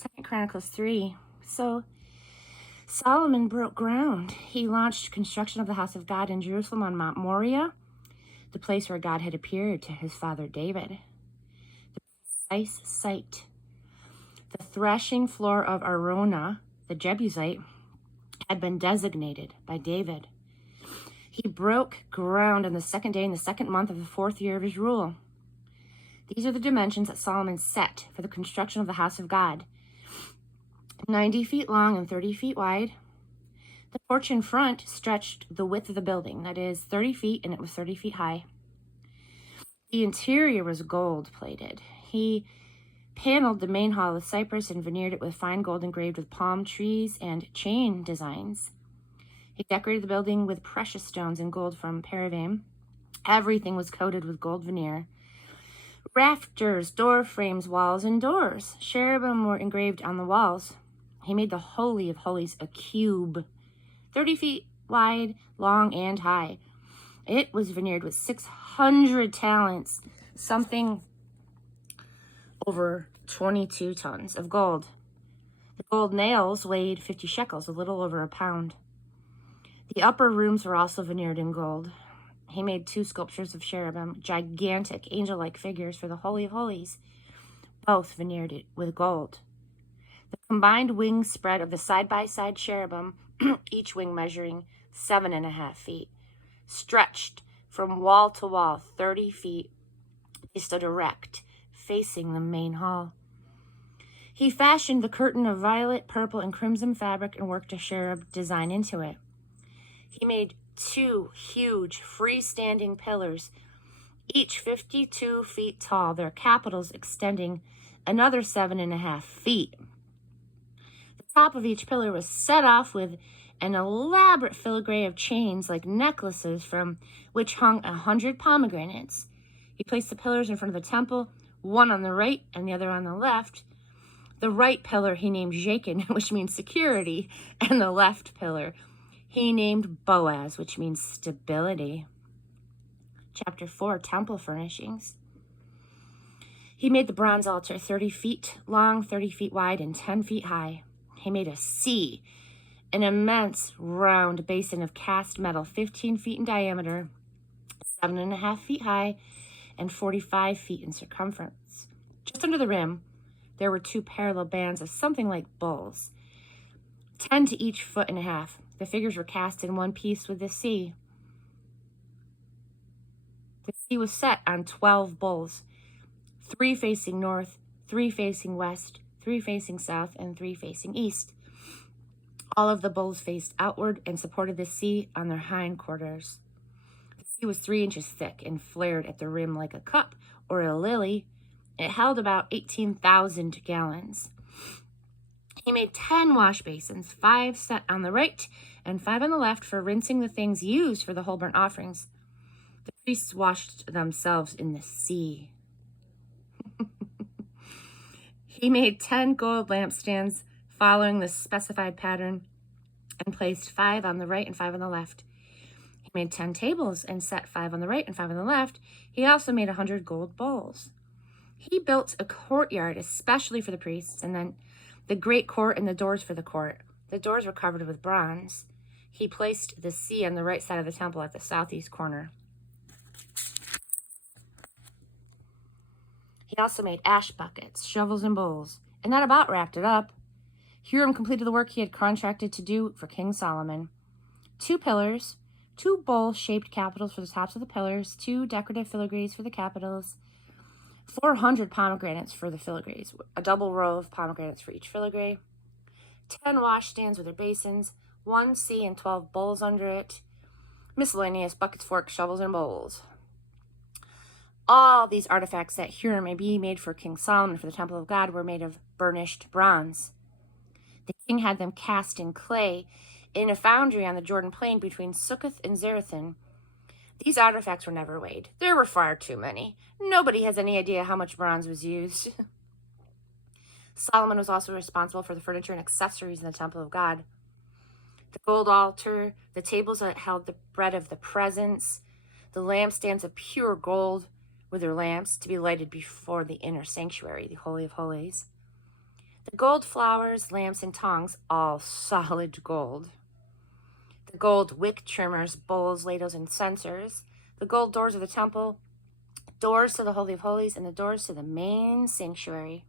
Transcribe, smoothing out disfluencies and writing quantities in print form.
2 Chronicles 3. So Solomon broke ground. He launched construction of the house of God in Jerusalem on Mount Moriah, the place where God had appeared to his father David. The precise site. The threshing floor of Araunah, the Jebusite, had been designated by David. He broke ground on the second day in the second month of the 4th year of his rule. These are the dimensions that Solomon set for the construction of the house of God. 90 feet long and 30 feet wide. The porch in front stretched the width of the building, that is 30 feet, and it was 30 feet high. The interior was gold-plated. He paneled the main hall with cypress and veneered it with fine gold engraved with palm trees and chain designs. He decorated the building with precious stones and gold from Paravaim. Everything was coated with gold veneer. Rafters, door frames, walls, and doors. Cherubim were engraved on the walls. He made the Holy of Holies a cube, 30 feet wide, long, and high. It was veneered with 600 talents, something over 22 tons of gold. The gold nails weighed 50 shekels, a little over a pound. The upper rooms were also veneered in gold. He made 2 sculptures of cherubim, gigantic angel-like figures for the Holy of Holies, both veneered with gold. The combined wing spread of the side-by-side cherubim, each wing measuring 7.5 feet, stretched from wall to wall 30 feet. They stood erect, facing the main hall. He fashioned the curtain of violet, purple, and crimson fabric and worked a cherub design into it. He made 2 huge freestanding pillars, each 52 feet tall, their capitals extending another 7.5 feet. The top of each pillar was set off with an elaborate filigree of chains like necklaces from which hung 100 pomegranates. He placed the pillars in front of the temple, one on the right and the other on the left. The right pillar he named Jachin, which means security, and the left pillar he named Boaz, which means stability. Chapter 4, Temple Furnishings. He made the bronze altar 30 feet long, 30 feet wide, and 10 feet high. He made a sea, an immense round basin of cast metal, 15 feet in diameter, 7.5 feet high, and 45 feet in circumference. Just under the rim, there were 2 parallel bands of something like bulls, 10 to each 1.5 feet. The figures were cast in one piece with the sea. The sea was set on 12 bulls, 3 facing north, 3 facing west, 3 facing south, and 3 facing east. All of the bulls faced outward and supported the sea on their hindquarters. The sea was 3 inches thick and flared at the rim like a cup or a lily. It held about 18,000 gallons. He made 10 wash basins, 5 set on the right and 5 on the left for rinsing the things used for the whole burnt offerings. The priests washed themselves in the sea. He made 10 gold lampstands following the specified pattern and placed 5 on the right and 5 on the left. He made 10 tables and set 5 on the right and 5 on the left. He also made 100 gold bowls. He built a courtyard especially for the priests, and then the great court and the doors for the court. The doors were covered with bronze. He placed the sea on the right side of the temple at the southeast corner. He also made ash buckets, shovels, and bowls, and that about wrapped it up. Hiram completed the work he had contracted to do for King Solomon. 2 pillars, 2 bowl-shaped capitals for the tops of the pillars, 2 decorative filigrees for the capitals, 400 pomegranates for the filigrees, a double row of pomegranates for each filigree, 10 washstands with their basins, 1 sea and 12 bowls under it, miscellaneous buckets, forks, shovels, and bowls. All these artifacts that Hiram made for King Solomon for the temple of God were made of burnished bronze. The king had them cast in clay in a foundry on the Jordan plain between Succoth and Zarethan. These artifacts were never weighed. There were far too many. Nobody has any idea how much bronze was used. Solomon was also responsible for the furniture and accessories in the temple of God. The gold altar, the tables that held the bread of the presence, the lampstands of pure gold with their lamps to be lighted before the inner sanctuary, the Holy of Holies. The gold flowers, lamps, and tongs, all solid gold. The gold wick trimmers, bowls, ladles, and censers. The gold doors of the temple, doors to the Holy of Holies, and the doors to the main sanctuary.